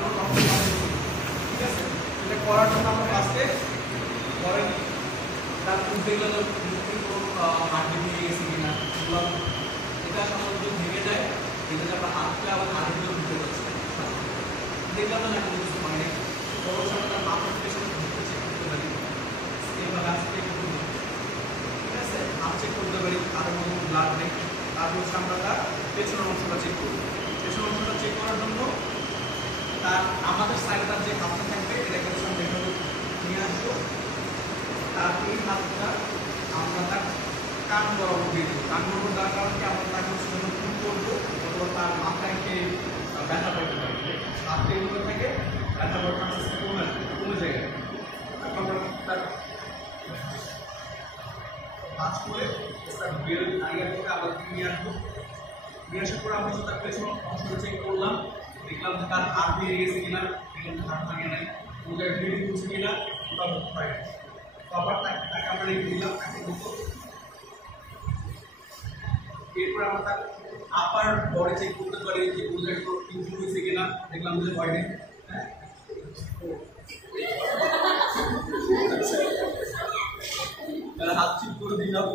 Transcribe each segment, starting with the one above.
তারপর ঠিক আছে, এটা করার জন্য আমরা ফার্স্টে ধরেন তার দেখলে হাড্ডি ভেঙে গেছে কিনা, এটা সাধারণত ভেঙে যায়, এটা আমরা হাতটা আবার হাড়ের ভিতরে ঢুকে যাচ্ছে, দেখলাম না এখন কিছু মানে অবশ্যই আমরা তার মাথার পেছনে ঢুকতে চেক করতে পারি, এইভাবে আজকে ঠিক আছে, হাত চেক করতে পারি, তাদের মধ্যে ব্লাড নেই, তারপর হচ্ছে আমরা তার পেছনের অংশটা চেক করবো। পেছনের অংশটা চেক করার জন্য তার আমাদের সাইডে তার যে হাতটা থাকবে এটাকে হচ্ছে আমরা এভাবে নিয়ে আসবো, তার এই হাতটা আমরা তার কান বরাবর দিয়ে দেবো। কান বরাবর দেওয়ার কারণে আমরা তাকে হচ্ছে যখন ফুল করবো অথবা তার মাথায় খেয়ে ব্যথা পাইতে পারি, হাতটা এগুলো থেকে ব্যথা পাওয়ার চান্সেসটা কমে যায়। তারপর আমরা তার কাজ করে তার বিয়ের আগে থেকে আবার নিয়ে আসবো, নিয়ে আসার পরে আমরা তার পেছন অংশটা চেক করলাম, দেখলাম যে তার হাত ভেঙে গেছে কিনা, দেখলাম হাত ভাঙে নাই, ওটা ভেঙে গেছে কিনা ওটা হয় না, আবার তাকে আমরা রেখে দিলাম তাকে মতো। এরপর আমরা তার আপার বডি চেক করতে পারি যে ওটা একটু ইনজুরি হয়েছে কিনা, দেখলাম যে হয় নাই। হ্যাঁ, তাহলে হাত চেক করে দিলাম,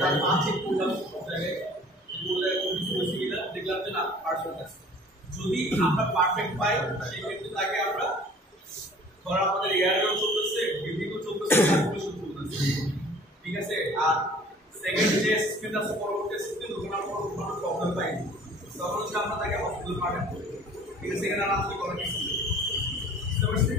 তার পা চেক করলাম সব জায়গায় হয়েছে কিনা, দেখলাম যে না পারফেক্ট আছে। যদি আমরা পারফেক্ট পাই সেক্ষেত্রে তাকে আমরা ধর আমাদের এয়ারও চলতেছে, ব্রিদিংও চলতেছে, সার্কুলেশন চলতেছে, ঠিক আছে। আর সেকেন্ড যে স্পিড আছে পরবর্তী স্পিড ওখানে আমরা কোনো প্রবলেম পাইনি, তখন হচ্ছে আমরা তাকে হসপিটাল পাঠাবো, ঠিক আছে। এখানে আর আমাদের কোনো কিছু বুঝতে পারছি।